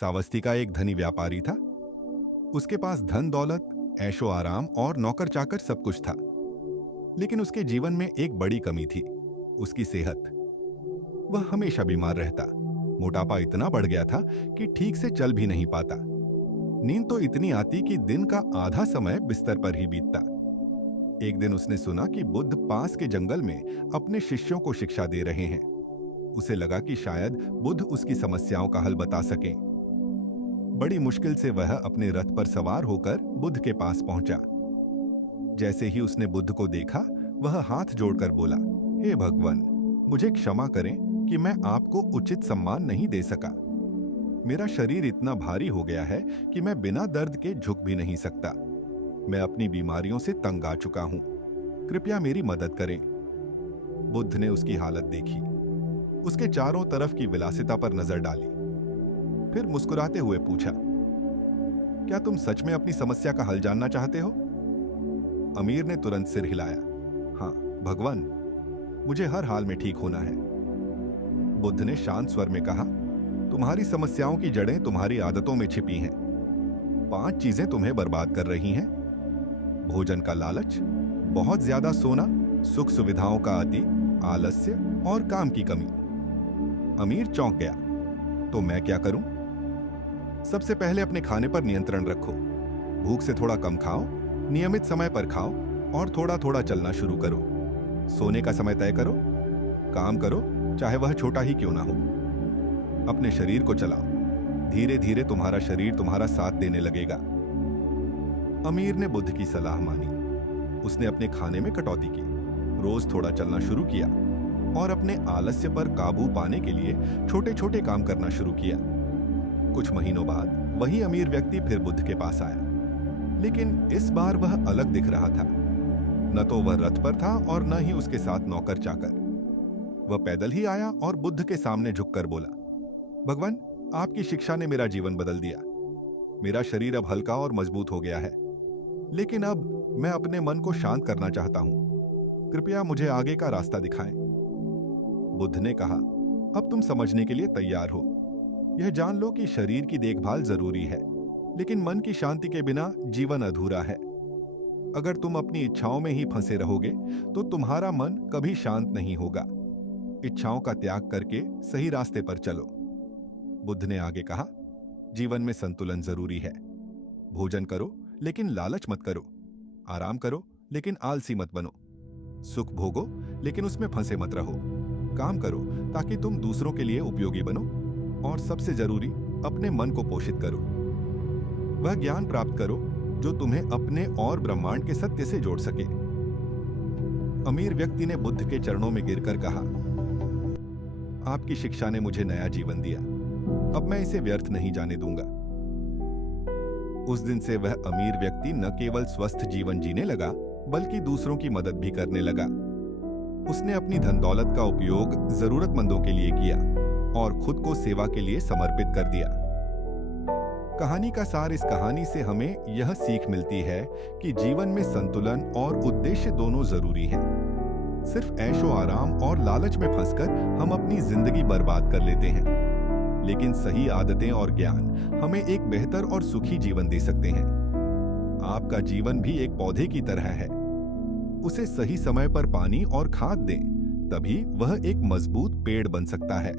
सावस्ती एक धनी व्यापारी था। उसके पास धन दौलत, ऐशो आराम और नौकर चाकर सब कुछ था। लेकिन उसके जीवन में एक बड़ी कमी थी, उसकी सेहत। वह हमेशा बीमार रहता। मोटापा इतना बढ़ गया था कि ठीक से चल भी नहीं पाता। नींद तो इतनी आती कि दिन का आधा समय बिस्तर पर ही बीतता। एक दिन उसने सुना कि बुद्ध पास के जंगल में अपने शिष्यों को शिक्षा दे रहे हैं। उसे लगा कि शायद बुद्ध उसकी समस्याओं का हल बता सकें। बड़ी मुश्किल से वह अपने रथ पर सवार होकर बुद्ध के पास पहुंचा। जैसे ही उसने बुद्ध को देखा, वह हाथ जोड़कर बोला, हे भगवान, मुझे क्षमा करें कि मैं आपको उचित सम्मान नहीं दे सका। मेरा शरीर इतना भारी हो गया है कि मैं बिना दर्द के झुक भी नहीं सकता। मैं अपनी बीमारियों से तंग आ चुका हूं। कृपया मेरी मदद करें। बुद्ध ने उसकी हालत देखी, उसके चारों तरफ की विलासिता पर नजर डाली, फिर मुस्कुराते हुए पूछा, क्या तुम सच में अपनी समस्या का हल जानना चाहते हो? अमीर ने तुरंत सिर हिलाया, हाँ भगवान, मुझे हर हाल में ठीक होना है। बुद्ध ने शांत स्वर में कहा, तुम्हारी समस्याओं की जड़ें तुम्हारी आदतों में छिपी हैं। 5 चीजें तुम्हें बर्बाद कर रही हैं: भोजन का लालच, बहुत ज्यादा सोना, सुख सुविधाओं का अति, आलस्य और काम की कमी। अमीर चौंक गया, तो मैं क्या करूं? सबसे पहले अपने खाने पर नियंत्रण रखो। भूख से थोड़ा कम खाओ, नियमित समय पर खाओ और थोड़ा थोड़ा चलना शुरू करो। सोने का समय तय करो। काम करो, चाहे वह छोटा ही क्यों ना हो। अपने शरीर को चलाओ। धीरे धीरे तुम्हारा शरीर तुम्हारा साथ देने लगेगा। अमीर ने बुद्ध की सलाह मानी। उसने अपने खाने में कटौती की, रोज थोड़ा चलना शुरू किया और अपने आलस्य पर काबू पाने के लिए छोटे छोटे काम करना शुरू किया। कुछ महीनों बाद वही अमीर व्यक्ति फिर बुद्ध के पास आया, लेकिन इस बार वह अलग दिख रहा था। न तो वह रथ पर था और न ही उसके साथ नौकर चाकर। वह पैदल ही आया और बुद्ध के सामने झुककर बोला, भगवान, आपकी शिक्षा ने मेरा जीवन बदल दिया। मेरा शरीर अब हल्का और मजबूत हो गया है, लेकिन अब मैं अपने मन को शांत करना चाहता हूं। कृपया मुझे आगे का रास्ता दिखाएं। बुद्ध ने कहा, अब तुम समझने के लिए तैयार हो। यह जान लो कि शरीर की देखभाल जरूरी है, लेकिन मन की शांति के बिना जीवन अधूरा है। अगर तुम अपनी इच्छाओं में ही फंसे रहोगे तो तुम्हारा मन कभी शांत नहीं होगा। इच्छाओं का त्याग करके सही रास्ते पर चलो। बुद्ध ने आगे कहा, जीवन में संतुलन जरूरी है। भोजन करो लेकिन लालच मत करो। आराम करो लेकिन आलसी मत बनो। सुख भोगो लेकिन उसमें फंसे मत रहो। काम करो ताकि तुम दूसरों के लिए उपयोगी बनो, और सबसे जरूरी, अपने मन को पोषित करो। वह ज्ञान प्राप्त करो जो तुम्हें अपने और ब्रह्मांड के सत्य से जोड़ सके। अमीर व्यक्ति ने बुद्ध के चरणों में गिरकर कहा, आपकी शिक्षा ने मुझे नया जीवन दिया। अब मैं इसे व्यर्थ नहीं जाने दूंगा। उस दिन से वह अमीर व्यक्ति न केवल स्वस्थ जीवन जीने लगा, बल्कि दूसरों की मदद भी करने लगा। उसने अपनी धन दौलत का उपयोग जरूरतमंदों के लिए किया और खुद को सेवा के लिए समर्पित कर दिया। कहानी का सार, इस कहानी से हमें यह सीख मिलती है कि जीवन में संतुलन और उद्देश्य दोनों जरूरी हैं। सिर्फ ऐशो आराम और लालच में फंसकर हम अपनी जिंदगी बर्बाद कर लेते हैं, लेकिन सही आदतें और ज्ञान हमें एक बेहतर और सुखी जीवन दे सकते हैं। आपका जीवन भी एक पौधे की तरह है। उसे सही समय पर पानी और खाद दें, तभी वह एक मजबूत पेड़ बन सकता है।